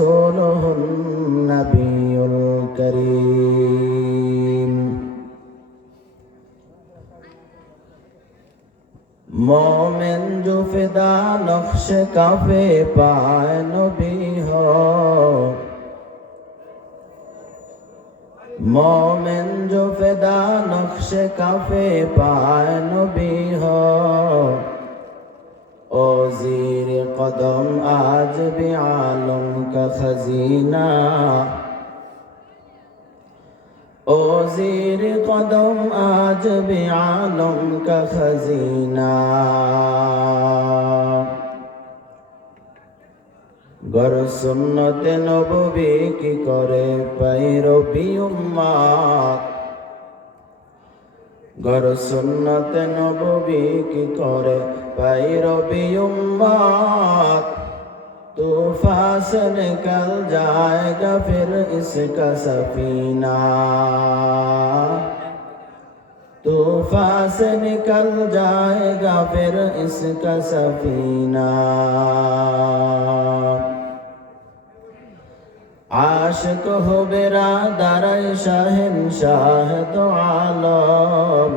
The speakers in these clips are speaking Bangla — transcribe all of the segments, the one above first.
ورسوله النبي الكريم मोमिन जो फिदा नक्श काफे पाए नबी हो मोमिन जो फिदा नक्श काफे पाए नबी हो ओ ज़ीर कदम आज भी आलम का खजीना ओ ज़ीर कदम आज भी आलम का खजीना गर सुन्नत नबवी की करे पैरवी उम्मत गर सुन्नत नबवी की करे पैरवी उम्मत तूफान से निकल जाएगा फिर इसका सफीना तूफान से निकल जाएगा फिर इसका सफीना आशिक हो बिरादर शहंशाह दो आलम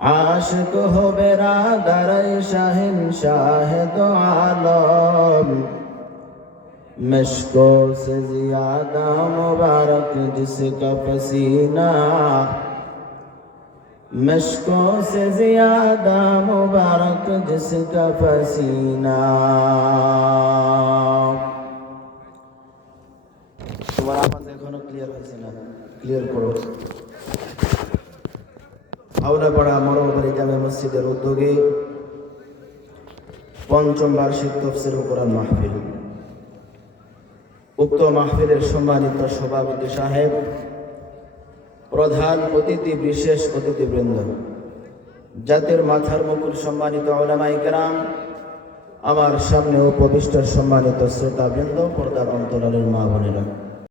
आशिक हो बिरादर शहंशाह दो आलम मशको से ज़्यादा मुबारक जिसका पसीना मशको से ज़्यादा मुबारक जिसका पसीना তোমার আওয়াজ এখনো ক্লিয়ার হয়েছে না ক্লিয়ার করো আউলাপাড়া মরবাড়ি জামে মসজিদের উদ্যোগে পঞ্চম বার্ষিক তাফসীর কোরআন মাহফিল উক্ত মাহফিলের সম্মানিত সভাপতি সাহেব প্রধান অতিথি বিশেষ অতিথিবৃন্দ জাতির মাথার মুকুট সম্মানিত উলামায়ে কেরাম আমার সামনে উপবিষ্ট সম্মানিত শ্রোতাবৃন্দ পর্দার অন্তরালের মা বোনেরা